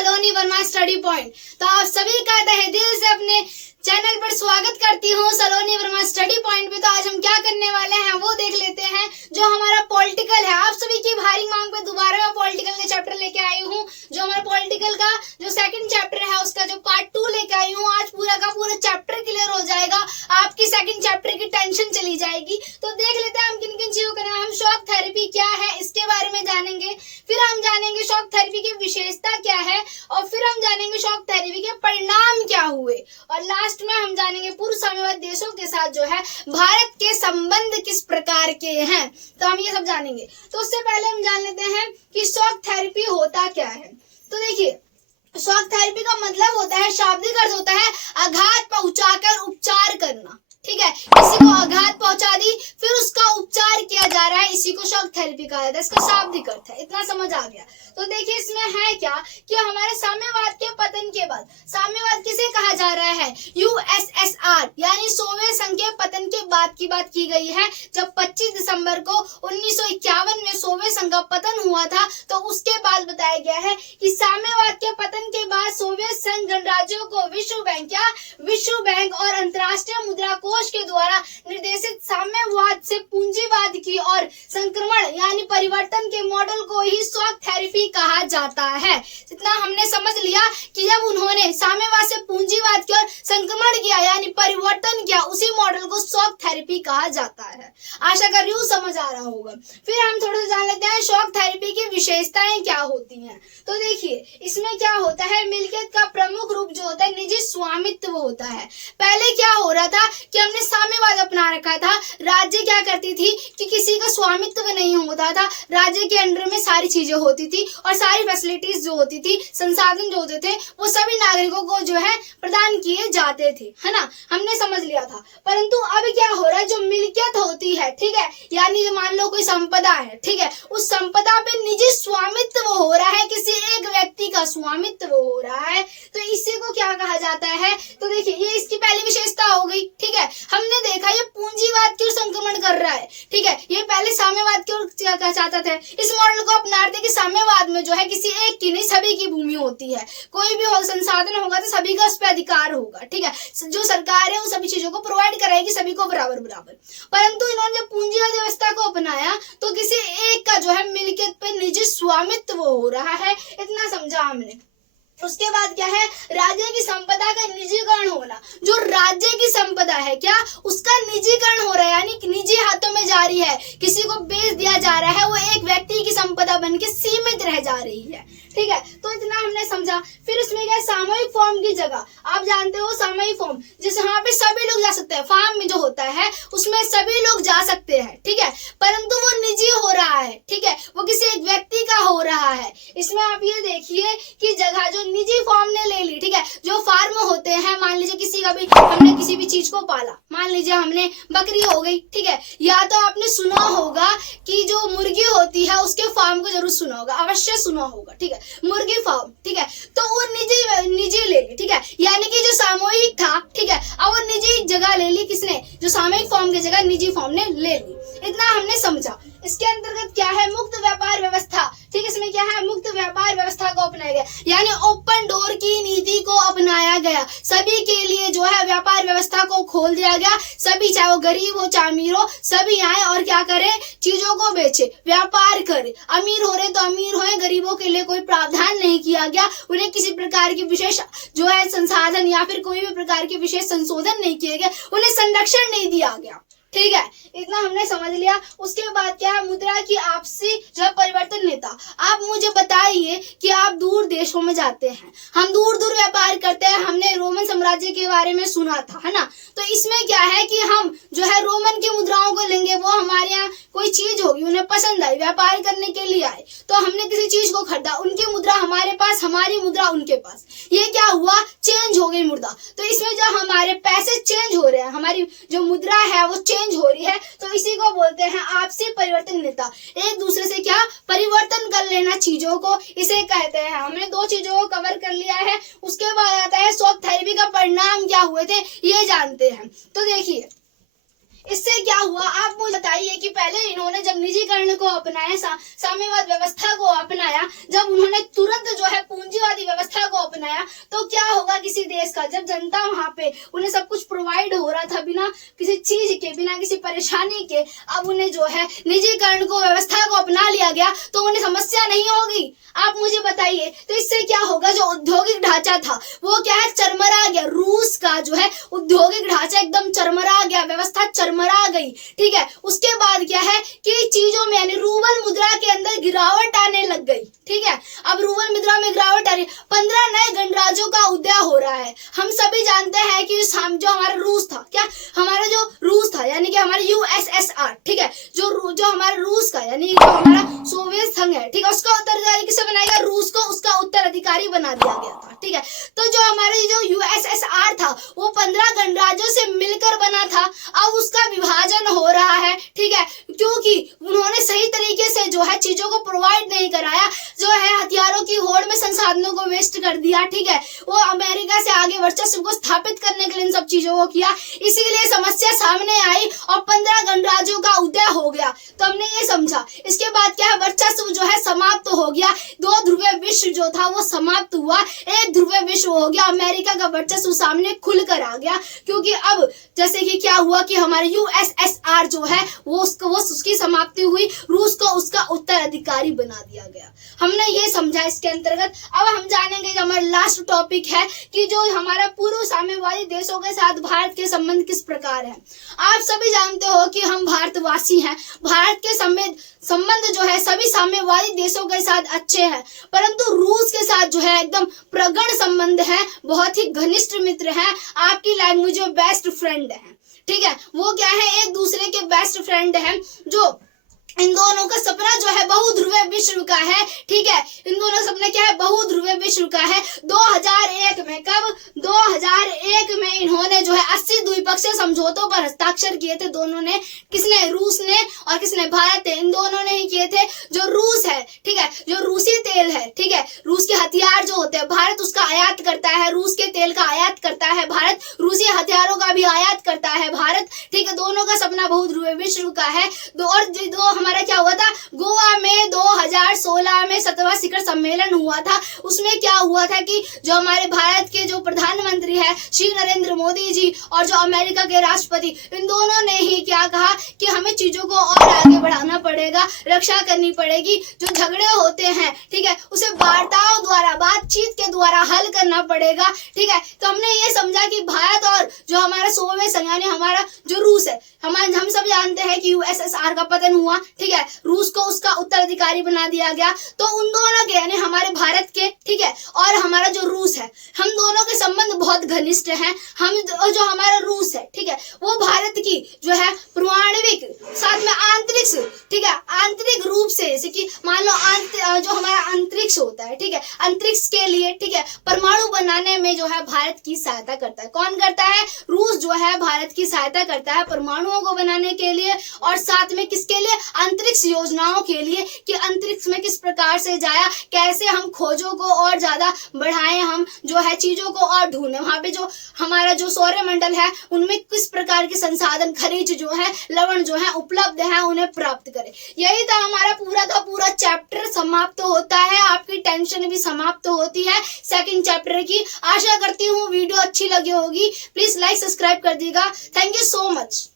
सलोनी Verma study point. तो आप सभी का तहे दिल से अपने चैनल पर स्वागत करती हूँ सलोनी वर्मा स्टडी पॉइंट पे। तो आज हम क्या करने वाले हैं वो देख लेते हैं। जो हमारा पॉलिटिकल है, आप सभी की भारी मांग पे दोबारा मैं पॉलिटिकल के चैप्टर लेके आई हूँ। जो हमारा पॉलिटिकल का जो सेकंड चैप्टर है उसका जो पार्ट 2 लेके आई हूँ। आज पूरा का पूरा चैप्टर क्लियर हो जाएगा, आपकी सेकंड चैप्टर की टेंशन चली जाएगी। तो देख लेते हैं हम किन किन चीजों का नाम। शॉक थेरेपी क्या है इसके बारे में जानेंगे, फिर हम जानेंगे शॉक थेरेपी की विशेषता क्या है, और फिर हम जानेंगे शॉक थेरेपी के परिणाम क्या हुए, और लास्ट में हम जानेंगे पूर्व साम्यवाद देशों के साथ जो है भारत के संबंध किस प्रकार के हैं। तो हम ये सब जानेंगे। तो उससे पहले हम जान लेते हैं कि शॉक थेरेपी होता क्या है। तो देखिए, शॉक थेरेपी का मतलब होता है, शाब्दिक अर्थ होता है आघात पहुंचाकर उपचार करना। ठीक है, किसी को आघात पहुंचा दी फिर उसका उपचार किया जा रहा है, इसी को शॉक थेरेपी कहा जाता है। इसका शाब्दिक अर्थ है, इतना समझ आ गया। तो देखिए इसमें है क्या कि हमारे साम्यवाद के पतन के बाद, साम्यवाद किसे कहा जा रहा है, यूएसएसआर यानी सोवियत संघ के पतन के बाद की बात की गई है। जब 25 दिसंबर को 1951 में सोवियत संघ का पतन हुआ था, तो उसके बाद बताया गया है कि साम्यवाद के पतन के बाद सोवियत संघ गणराज्यों को विश्व बैंक और अंतर्राष्ट्रीय मुद्रा कोष के द्वारा निर्देशित साम्यवाद से पूंजीवाद की और संक्रमण यानी परिवर्तन के मॉडल को ही शॉक थेरेपी कहा जाता है। इतना हमने समझ लिया कि जब उन्होंने साम्यवाद से पूंजीवाद की और संक्रमण किया यानी परिवर्तन किया, उसी मॉडल को शॉक थेरेपी कहा जाता है। आशा कर रही हूँ समझ आ रहा होगा। फिर हम थोड़ा सा जान लेते हैं शॉक थेरेपी की विशेषताएं क्या होती हैं। तो देखिए इसमें क्या होता है, मिल्कियत का प्रमुख रूप जो होता है निजी स्वामित्व होता है। पहले क्या हो रहा था कि हमने साम्यवाद अपना रखा था, राज्य क्या करती थी कि किसी का स्वामित्व नहीं होता था, राज्य के अंडर में सारी चीजें होती थी और सारी फैसिलिटीज जो होती थी, संसाधन जो होते थे, वो सभी नागरिकों को जो है प्रदान किए जाते थे, है ना, हमने समझ लिया था। परंतु अब क्या हो रहा है, जो मिल्कियत होती है, ठीक है, यानी जो मान लो कोई संपदा है, ठीक है, उस संपदा पे निजी स्वामित्व हो रहा है, किसी एक व्यक्ति का स्वामित्व हो रहा है, तो इसी को क्या कहा जाता है। तो देखिए ये इसकी पहली विशेषता हो गई। ठीक है, हमने देखा ये पूंजीवाद की ओर संक्रमण कर रहा है। ठीक है, ये पहले साम्यवाद की ओर चाहता था। इस मॉडल को अपनाते हैं कि साम्यवाद में जो है किसी एक की नहीं सभी की भूमि होती है, कोई भी संसाधन होगा तो सभी का उस पर अधिकार होगा। ठीक है, जो सरकार है वो सभी चीजों को प्रोवाइड कराएगी सभी को बराबर। परंतु इन्होंने जब पूंजीवाद व्यवस्था को अपनाया तो किसी एक का जो है मिल्कियत पे निजी स्वामित्व हो रहा है, इतना समझा हमने। उसके बाद क्या है, राज्य की संपदा का निजीकरण होना। जो राज्य की संपदा है क्या, उसका निजीकरण हो रहा है, यानी निजी हाथों में जा रही है, किसी को बेच दिया जा रहा है, वो एक व्यक्ति की संपदा बनके सीमित रह जा रही है। ठीक है, तो इतना हमने समझा। फिर इसमें क्या, सामूहिक फॉर्म की जगह, आप जानते हो सामूहिक फॉर्म जिसे यहाँ पे सभी लोग जा सकते हैं, फार्म में जो होता है उसमें सभी लोग जा सकते हैं। ठीक है, परंतु वो निजी हो रहा है। ठीक है, वो किसी एक व्यक्ति का हो रहा है। इसमें आप ये देखिए कि जगह जो निजी फॉर्म ने ले ली, ठीक है, जो फार्म होते हैं, मान लीजिए किसी का भी, हमने किसी भी चीज को पाला, मान लीजिए हमने बकरी हो गई, ठीक है, या तो आपने सुना होगा कि जो मुर्गी होती है उसके फार्म को जरूर सुना होगा, अवश्य सुना होगा। ठीक है, मुर्गी फार्म, ठीक है, तो वो निजी ले ली। ठीक है, यानी कि जो सामूहिक था, ठीक है, अब वो निजी जगह ले ली, किसने, जो सामूहिक फॉर्म की जगह निजी फॉर्म ने ले ली। इतना हमने समझा। इसके अंतर्गत क्या है, मुक्त व्यापार व्यवस्था। ठीक, इसमें क्या है, मुक्त व्यापार व्यवस्था को अपनाया गया, यानी ओपन डोर की नीति को अपनाया गया। सभी के लिए जो है व्यापार व्यवस्था को खोल दिया गया, सभी चाहे वो गरीब हो चाहे अमीर हो, सभी आए और क्या करें, चीजों को बेचे, व्यापार करे। अमीर हो रहे तो अमीर होए, गरीबों के लिए कोई प्रावधान नहीं किया गया, उन्हें किसी प्रकार की विशेष जो है संसाधन या फिर कोई भी प्रकार के विशेष संशोधन नहीं किए गए, उन्हें संरक्षण नहीं दिया गया। ठीक है, इतना हमने समझ लिया। उसके बाद क्या है, मुद्रा की आपसी जो है परिवर्तन नेता। आप मुझे बताइए कि आप दूर देशों में जाते हैं, हम दूर दूर व्यापार करते हैं, हमने रोमन साम्राज्य के बारे में सुना था, है ना, तो इसमें क्या है कि हम जो है रोमन की मुद्राओं को लेंगे, वो हमारे यहाँ कोई चीज होगी, उन्हें पसंद आई, व्यापार करने के लिए आए, तो हमने किसी चीज को खरीदा, उनकी मुद्रा हमारे पास, हमारी मुद्रा उनके पास, ये क्या हुआ, चेंज हो गई मुद्रा। तो इसमें जो हमारे पैसे चेंज हो रहे हैं, हमारी जो मुद्रा है वो चेंज हो रही है, तो इसी को बोलते हैं आपसी परिवर्तन नेता। एक दूसरे से क्या परिवर्तन कर लेना चीजों को, इसे कहते हैं। हमने दो चीजों को कवर कर लिया है। उसके बाद आता है शॉक थेरेपी का परिणाम क्या हुए थे, ये जानते हैं। तो देखिए इससे क्या हुआ आप मुझे बताइए कि पहले इन्होंने जब निजीकरण को अपनाया, साम्यवाद व्यवस्था को अपनाया, जब उन्होंने तुरंत जो है पूंजीवादी व्यवस्था को अपनाया, तो क्या होगा किसी देश का, जब जनता वहां पे उन्हें सब कुछ प्रोवाइड हो रहा था बिना किसी चीज के, बिना किसी परेशानी के, अब उन्हें जो है निजीकरण को, व्यवस्था को अपना लिया गया, तो उन्हें समस्या नहीं होगी? आप मुझे बताइए। तो इससे क्या होगा, जो औद्योगिक ढांचा था वो क्या है, चरमरा गया। रूस का जो है औद्योगिक ढांचा एकदम चरमरा गया, व्यवस्था चरमरा गई, ठीक है। उसके बाद क्या है कि चीजों में यानी रूबल मुद्रा के अंदर गिरावट आने लग गई, ठीक है। अब रूबल मुद्रा में गिरावट आ रही, 15 नए गणराज्यों का उदय हो रहा है। हम सभी जानते हैं कि जो हमारा रूस था, क्या हमारा जो रूस था यानी कि हमारा यूएसएसआर, ठीक है, जो हमारा रूस का यानी जो हमारा सोवियत संघ है, ठीक है, उसका उत्तराधिकारी किसे बनाया गया, रूस को उसका उत्तराधिकारी बना दिया गया था, ठीक है। तो जो हमारे जो यूएसएसआर था वो 15 गणराज्यों से मिलकर बना था, अब उसका विभाजन हो रहा है, ठीक है, क्योंकि उन्होंने सही तरीके से जो है चीजों को प्रोवाइड नहीं कराया, जो है हथियारों की होड़ में संसाधनों को वेस्ट कर दिया, ठीक है। वो अमेरिका से आगे वर्चस्व को स्थापित करने के लिए इन सब चीजों को किया, इसीलिए समस्या सामने आई और 15 गणराज्यों का उदय हो गया। तो हमने ये समझा। इसके बाद क्या है, वर्चस्व जो है समाप्त हो गया, 2 ध्रुवीय विश्व जो था वो समाप्त हुआ, 1 ध्रुवीय विश्व हो गया। अमेरिका का वर्चस्व सामने खुलकर आ गया, क्योंकि अब जैसे कि क्या हुआ कि हमारे यूएसएसआर जो है वो उसकी समाप्ति हुई, रूस को उसका उत्तराधिकारी बना दिया गया। हमने ये समझा इसके अंतर्गत। अब हम जानेंगे जो हमारा लास्ट टॉपिक है कि जो हमारा पूर्व साम्यवादी देशों के साथ भारत के संबंध किस प्रकार है। आप सभी जानते हो कि हम भारतवासी हैं, भारत के संबंध जो है सभी साम्यवादी देशों के साथ अच्छे हैं, परंतु रूस के साथ जो है एकदम प्रगढ़ संबंध है, बहुत ही घनिष्ठ मित्र हैं, आपकी लैंग्वेज में बेस्ट फ्रेंड है, ठीक है। वो क्या है, एक दूसरे के बेस्ट फ्रेंड हैं। जो इन दोनों का सपना जो है बहुध्रुवीय विश्व का है, ठीक है। इन दोनों का सपना क्या है, बहुध्रुवीय विश्व का है। 2001 में, कब, 2001 में इन्होंने जो है 80 द्विपक्षीय समझौतों पर हस्ताक्षर किए थे। दोनों ने, किसने, रूस ने और किसने, भारत ने, इन दोनों ने ही किए थे। जो रूस है, ठीक है, जो रूसी तेल है, ठीक है, रूस के हथियार जो होते हैं भारत उसका आयात करता है, रूस के तेल का आयात करता है भारत, रूसी हथियारों का भी आयात करता है भारत, ठीक है। दोनों का सपना बहुध्रुवीय विश्व का है। दो हमारा क्या हुआ था, गोवा में 2016 में 17वां शिखर सम्मेलन हुआ था। उसमें क्या हुआ था कि जो हमारे भारत के जो प्रधानमंत्री है श्री नरेंद्र मोदी जी और जो अमेरिका के राष्ट्रपति, इन दोनों ने ही क्या कहा कि हमें चीजों को और आगे बढ़ाना पड़ेगा, रक्षा करनी पड़ेगी, जो झगड़े होते हैं, ठीक है, उसे वार्ताओं द्वारा, बातचीत के द्वारा हल करना पड़ेगा, ठीक है। तो हमने ये समझा कि भारत और जो हमारा सोवियत संघ यानी हमारा जो रूस है, हम सब जानते हैं कि यूएसएसआर का पतन हुआ, ठीक है, रूस को उसका उत्तराधिकारी बना दिया गया। तो उन दोनों के यानी हमारे भारत के, ठीक है, और हमारा जो रूस है, हम दोनों के संबंध बहुत घनिष्ठ हैं। हम जो हमारा रूस है, ठीक है, वो भारत की जो है परमाणविक, साथ में अंतरिक्ष, ठीक है, आंतरिक रूप से, जैसे कि मान लो जो हमारा अंतरिक्ष होता है, ठीक है, अंतरिक्ष के लिए, ठीक है, परमाणु बनाने में जो है भारत की सहायता करता है। कौन करता है, रूस जो है भारत की सहायता करता है परमाणुओं को बनाने के लिए, और साथ में किसके लिए, अंतरिक्ष योजनाओं के लिए, कि अंतरिक्ष में किस प्रकार से जाया, कैसे हम खोजों को और ज्यादा बढ़ाएं, हम जो है चीजों को और ढूंढें, वहां पे जो हमारा जो सौरमंडल है उनमें किस प्रकार के संसाधन, खनिज जो है, लवण जो है उपलब्ध है, उन्हें प्राप्त करें। यही था हमारा पूरा का पूरा चैप्टर समाप्त होता है, आपकी टेंशन भी समाप्त होती है सेकंड चैप्टर की। आशा करती हूँ वीडियो अच्छी लगी होगी। प्लीज लाइक सब्सक्राइब कर दीजिएगा। Thank you so much.